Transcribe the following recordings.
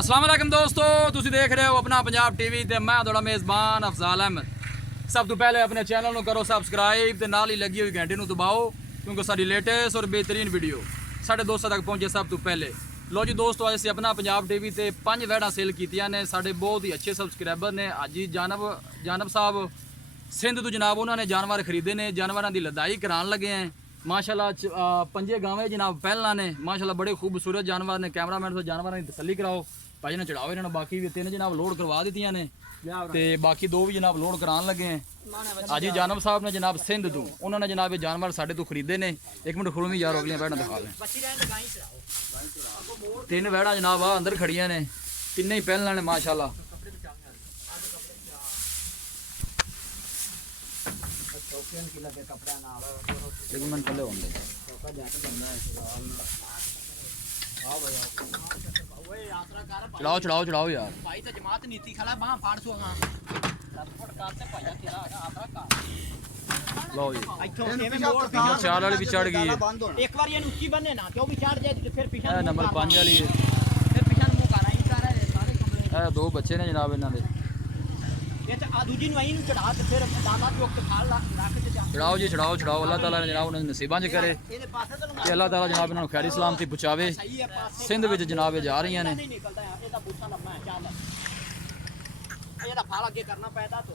अस्सलाम वालेकुम दोस्तों, तुसी देख रहे हो अपना पंजाब टीवी ते मैं थोड़ा मेज़बान अफजाल अहमद। सब तो पहले अपने चैनल को करो सबसक्राइब ते नाल ही लगी हुई घंटे दबाओ क्योंकि सारी लेटेस्ट और बेहतरीन वीडियो साढ़े दोस्तों तक पहुँचे सब तो पहले। लो जी दोस्तों, अस अपना पंजाब टीवी ते 5 वैड़ा सेल कीतियां ने। साढ़े बहुत ही अच्छे सबसक्राइबर ने। अज ही जानब साहब सिंध तो जनाब उन्होंने जानवर खरीदे ने, जानवरों की लदाई करान लगे हैं माशाल्लाह। 5 गाँव जनाब पहला ने माशाल्लाह, बड़े खूबसूरत जानवर ने। कैमरामैन तो जानवरों की तसली कराओ भाई ने चढ़ाओ इन्होंने। बाकी भी 3 जनाब लोड करवा दी ने ते बाकी 2 भी जनाब लोड करान लगे हैं। अज ही जानब साहब ने जनाब सिंध तो उन्होंने जनाब जानवर साढ़े तो खरीदे ने। एक मिनट खुलो भी यार, अगलियां वैड़ा दिखा लें। 3 वैड़ा जनाब अंदर खड़ियां ने, 3 ही पहलना ने माशाल्लाह। एक मिनट पहले होंगे चढ़ाओ चढ़ाओ चढ़ाओ यार भाई तो जमात नीति खला बाह फाड़ सो हां फुट करते भाया तेरा आतरा का लो जी इथों एवें मोड़ चार वाली भी चढ़ गई है। एक बार ये ऊंची बने ना तो भी चढ़ जाए तो फिर पीछे नंबर 5 वाली है। फिर पीछे मुंह कर आई कर रहे सारे कमरे 2 बच्चे ने जनाब इन्हां दे। ये तो आ दूजी नु आई नु चढ़ा ते फिर दादा चौक ते खाल रख के जा चढ़ाओ जी चढ़ाओ चढ़ाओ। अल्लाह ताला ने जनाब उन्हें नसीबां च करे कि अल्लाह ताला जनाब इन्हां नु खैर सलामती पहुंचावे। सिंध विच जनाब जा रही ने। ਇਹਦਾ ਫਾਲ ਅੱਗੇ ਕਰਨਾ ਪੈਦਾ ਤੋਂ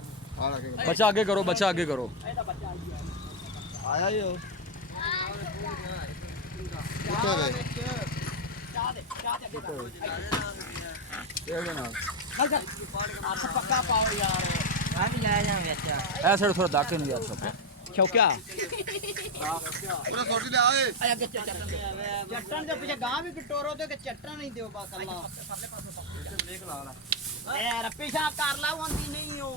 बच्चा आगे करो, बच्चा आगे करो। ਇਹਦਾ ਬੱਚਾ आया ही हो ਚਾਹ ਦੇ ਚਾਹ ਤੇ ਅੱਗੇ ਕਰ ना ਚੱਲ ਚੱਲ ਹੱਥ ਪੱਕਾ ਪਾਓ ਯਾਰ ਆ ਵੀ ਲੈ ਜਾਵਾਂਗੇ ਅੱਛਾ ऐसे थोड़ा दाके नहीं यार सब ਛੋਕਿਆ पूरा सोटी ले आए ਆ ਅੱਗੇ ਚੱਟਣ ਦੇ ਪਿੱਛੇ ਗਾਂ ਵੀ ਕਟੋਰੋ ਤੇ ਕਿ ਚੱਟਣ ਨਹੀਂ ਦਿਓ ਬਾ ਕੱਲਾ ਦੇਖ ਲਾ ਐ ਰੱਪੀ ਸ਼ਾਹ ਕਰ ਲਾ ਹੁੰਦੀ ਨਹੀਂ ਉਹ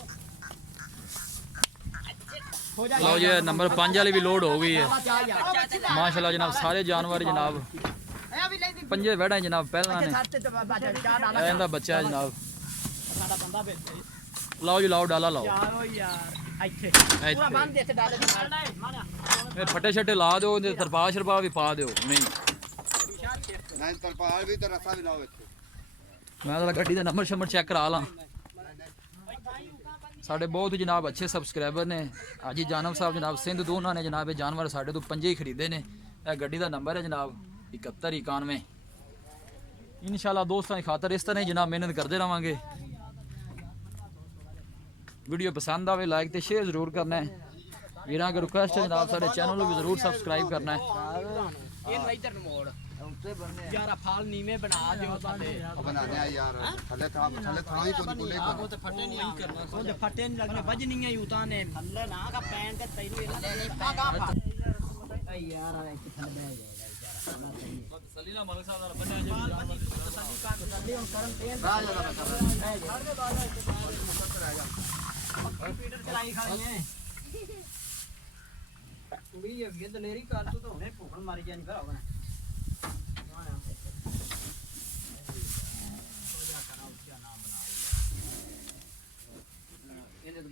लो जी नंबर 5 वाली भी लोड हो गई है माशाल्लाह जनाब। सारे जानवर जनाब 5 वैड़ा जनाब पहला ने। इनका बच्चा है जनाब। लाओ जी लाओ डाला लाओ। फटे शटे ला दो, तरपाल शरपाल भी पा दो। नहीं तरपाल भी तो रस्सा भी लाओ इत्थे। मैं तो गड्डी का नंबर शंबर चेक करा ला। साढ़े बहुत ही जनाब अच्छे सबसक्राइबर ने। अज ही जानब साहब जनाब सिंध तो उन्होंने जनाब जानवर साढ़े तो 5 ही खरीदे ने। गड्डी का नंबर है जनाब 7191। इंशाल्लाह दोस्तों की खातर इस तरह ही जनाब मेहनत करते रहेंगे। वीडियो पसंद आवे लाइक तो शेयर जरूर करना है। वीरां की रिक्वेस्ट है जनाब साढ़े चैनल को भी जरूर सबसक्राइब करना है। यार फाल नीमे बना दियो साडे बनाने आ यार थले था ही कोई बोले वो तो फटे नहीं करना वो तो फटे नहीं लगने बजनी है यूता ने थल्ले ना का पैन के तैनू इला का यार कितना बह जाएगा सलीना मलिक साहब दा बन्ना जे फीडर चलाई खाई है कुड़ी ये दलेरी कर तो होने भूखण मारी जानी फिर होगा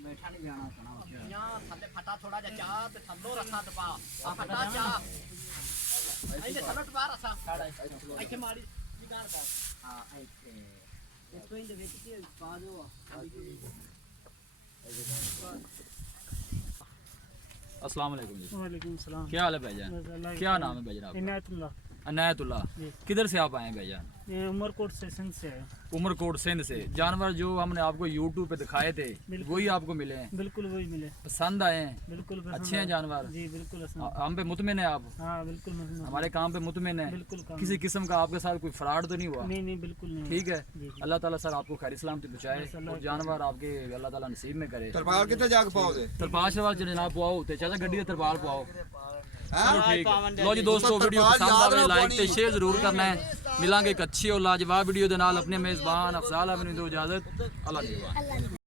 बैठा नहीं जाना यहाँ थल्ले फटा थोड़ा जा चाह ते थल्लो रसा दबा आ फटा चाह ऐसे थल्लो दबा रसा ऐसे मारी निकाल कर हां ऐसे इसको इन दे विच के पा दो अस्सलाम वालेकुम जी। वालेकुम सलाम। क्या हाल है भाईजान? क्या नाम है भाईजान आपका? इनायतुल्लाह। अनायतुल्लाह। किधर से आप आए हैं भाईजान? ये उमरकोट स्टेशन से है। उमरकोट सिंध से। जानवर जो हमने आपको यूट्यूब पे दिखाए थे वही आपको मिले हैं? बिल्कुल वही मिले। पसंद आए हैं? बिल्कुल पसंद अच्छे हैं आए। जानवर? जी बिल्कुल हम पे मुतमिन है आप? हाँ बिल्कुल हमारे काम पे मुतमिन है? बिल्कुल काम किसी किस्म का आपके साथ कोई फ्रॉड तो नहीं हुआ? नहीं नहीं बिल्कुल नहीं। ठीक है। जी। अल्लाह ताला सर आपको खैर सलामती पहुंचाए और जानवर आपके अल्लाह ताला नसीब में करे। तरपाल कितने जाके पाओगे तरपाल शरपाल जनाब पुआओ ते चाचा गड्डी ते तरपाल पुआओ। चलो ठीक है। लो जी दोस्तों, दोस्तों, वीडियो तरपाल पसंद याद आवे रखो लाइक ते नहीं। शेयर जरूर करना है। मिलांगे एक अच्छी और लाजवाब वीडियो दे नाल। अपने मेज़बान अफजाल अहमद दी इजाजत। अल्लाह